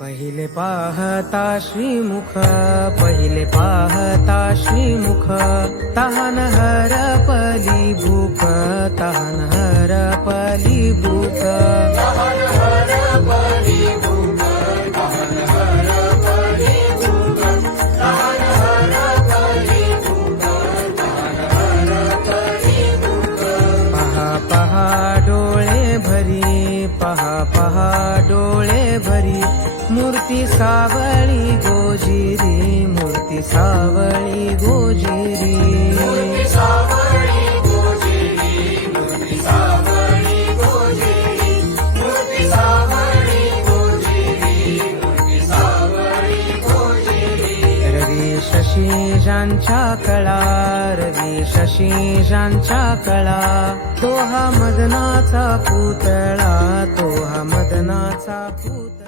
पहिले पाहता श्रीमुख, पहिले पाहता श्रीमुख, तहान हरपली भूक, तहान हरपली भूक. पहा पहा डोळे भरी, पहा पहा डोळे भरी, मूर्ती सावळी गोजिरी, मूर्ती सावळी गोजिरी. रवी शशीजांच्या कळा, रवी शशीजांच्या कळा, तो हा मदनाचा पुतळा, तो हा मदनाचा पुतळा.